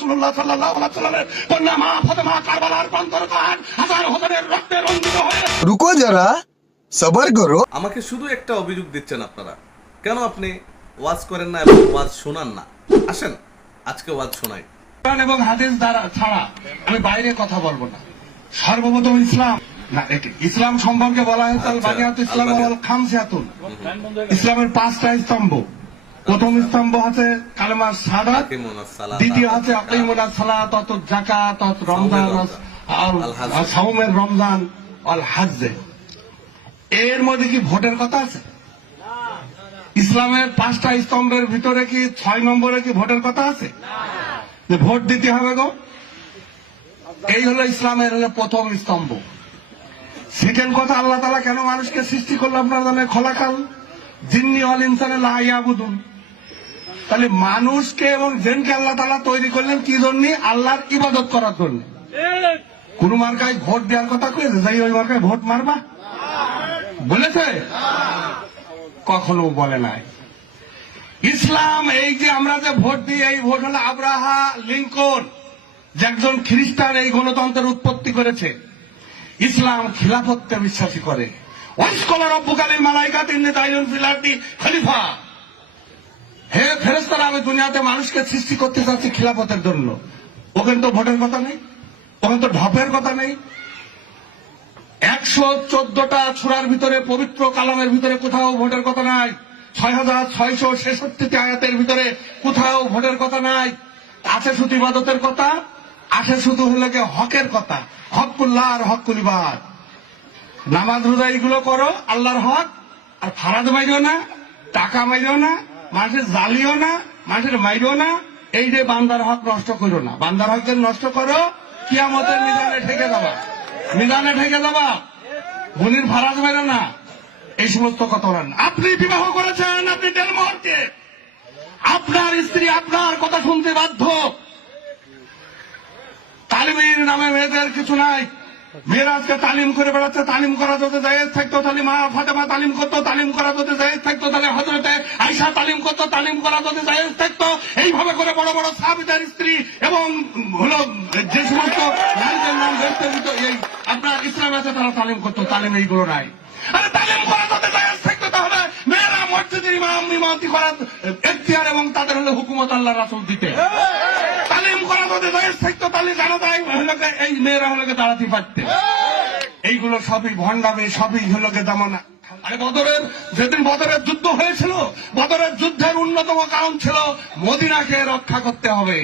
রাসূলুল্লাহ সাল্লাল্লাহু আলাইহি ওয়াসাল্লামের কন্যা মা ফাতেমা কারবালার প্রান্তরকান হাসান হোসেনের রক্তে রঞ্জিত হয়ে। রুকো যারা, সবার করো। আমাকে শুধু একটা অভিযোগ দিচ্ছেন আপনারা, কেন আপনি ওয়াজ করেন না এবং ওয়াজ শোনান না? আসেন আজকে ওয়াজ শোনাই। কোরআন এবং হাদিস দ্বারা ছাড়া আমি বাইরে কথা বলবো না। সর্বপ্রথম ইসলাম না, ইসলাম সম্পর্কে বলা হয়েছে আল বানিয়াত ইসলাম ওয়াল খামসিয়াতুন, ইসলামের 5টা স্তম্ভ। প্রথম স্তম্ভ হচ্ছে কালেমা শাহাদাত, দ্বিতীয় হচ্ছে আকিমুনাস সালাত ওয়া যাকাত ওয়া রমজান আর সাওমের রমজান ওয়াল হজ্জ। এর মধ্যে কি ভোটের কথা আছে? ইসলামের 5টা স্তম্ভের ভিতরে কি 6 নম্বরে কি ভোটের কথা আছে? যে ভোট দিতে হবে গো। এই হলো ইসলামের প্রথম স্তম্ভ। সেকেন্ড কথা, আল্লাহ তাআলা কেন মানুষকে সৃষ্টি করলো আপনারা জানেন? খলাকাল জিন্নি ওয়াল ইনসানা লা ইয়াবুদুন। তাহলে মানুষকে এবং জিনকে আল্লাহ তাআলা তৈরি করলেন কি জন্য? আল্লাহর ইবাদত করার জন্য। কোন মার্কায় ভোট দেওয়ার কথা কইছে? যাই ওই মার্কায় ভোট মারবা বলেছে? কখনো বলে নাই। ইসলাম এই যে আমরা যে ভোট দিই, এই ভোট হলো আব্রাহা লিঙ্কন, যে একজন খ্রিস্টান এই গণতন্ত্রের উৎপত্তি করেছে। ইসলাম খিলাফতে বিশ্বাসী করে। ওয়াসকালা রাব্বুকা লিল মালাইকাতি ইন্নী জাইলুন ফিল আরদি খলিফা। হে ফেরেশতারা, আমি দুনিয়াতে মানুষকে সৃষ্টি করতে চাচ্ছি খিলাফতের জন্য। ওখানে তো ভোটের কথা নেই, ওখানে তো ঢপের কথা নেই। 114টা সূরার ভিতরে, পবিত্র কালামের ভিতরে কোথাও ভোটের কথা নাই। 6666টি আয়াতের ভিতরে কোথাও ভোটের কথা নাই। আছে শুধু ইবাদতের কথা, আসে শুধু হলো হকের কথা। হকুল্লাহ আর হকুল ইবাদ। নামাজ রোজা এগুলো করো, আল্লাহর হক। আর ফারাদ মাইরো না, টাকা মাইরো না, মানুষের জ্বালিও না, মানুষের মাইরো না। এই যে বান্দার হক নষ্ট করো না। বান্দার হক নষ্ট করো, কিয়ামতের মিজানে ঠেকে যাবা, মিজানে ঠেকে যাবা। বোনের ফারাজ মাইরো না, এই সমস্ত কথা বলেন। আপনি বিবাহ করেছেন, আপনি দেড়মহরকে, আপনার স্ত্রী আপনার কথা শুনতে বাধ্য। তালিমের নামে মেয়েদের কিছু নাই। মেয়েরা আজকে তালিম করে বেড়াচ্ছে। তালিম করা যদি জায়েজ থাকতো তাহলে মা ফাতেমা তালিম করতো, তালিম করা যদি জায়েজ থাকতো তাহলে হযরতে আয়েশা তালিম করতো, তালিম করা যদি জায়েজ থাকতো এইভাবে করে বড় বড় সাহাবীদের স্ত্রী এবং হলো যে সমস্ত নারীদের নাম এই আপনার ইসলাম আছে তারা তালিম করতো। তালিম এইগুলো নাই। আরে তালিম করা যদি জায়েজ থাকতো তাহলে মেয়েরা মসজিদের ইমামতি করার এখতিয়ার এবং তাদের হলো হুকুমত আল্লাহ রাসূল দিতে। তালিম করা যদি জায়েজ থাকতো তাহলে জানা যায় এই মেয়েরা হলো দাঁড়াতে পারতে। এইগুলো সবই ভণ্ডামি, সবই হলো যেমন। আরে বদরের যেদিন বদরের যুদ্ধ হয়েছিল, বদরের যুদ্ধের অন্যতম কারণ ছিল মদিনাকে রক্ষা করতে হবে।